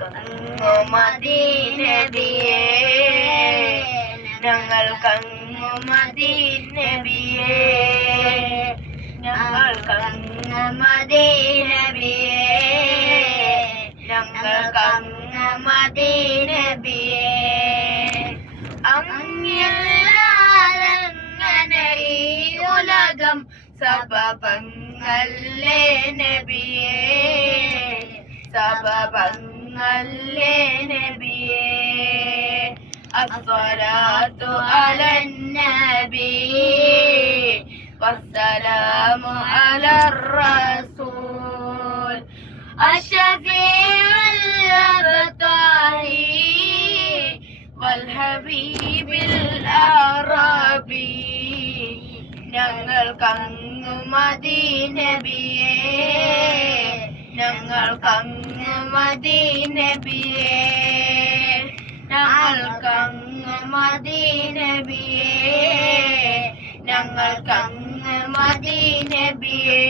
ഞങ്ങൾക്കങ്ങു മദീനബിയേ, ഞങ്ങൾക്കങ്ങു മദീനബിയേ, ഞങ്ങൾക്കങ്ങു മദീനബിയേ, ഞങ്ങൾക്കങ്ങു മദീനബിയേ. അങ്ങില്ലാതെങ്ങനെ ഈ ഉലകം സബബങ്ങല്ലേ നബിയേ, സബബങ്ങല്ലേ നബിയേ. അസ്സലാത്തു അലൻ നബി വസ്സലാമു അലർ റസൂൽ അശ്ശഫീഉൽ അബ്താഹി വൽ ഹബീബിൽ അറബി. ഞങ്ങൾക്കങ്ങു മദീനബിയേ, ഞങ്ങൾക്കങ്ങു മദീനബിയേ, ഞങ്ങൾക്കങ്ങു മദീനബിയേ, ഞങ്ങൾക്കങ്ങു മദീനബിയേ.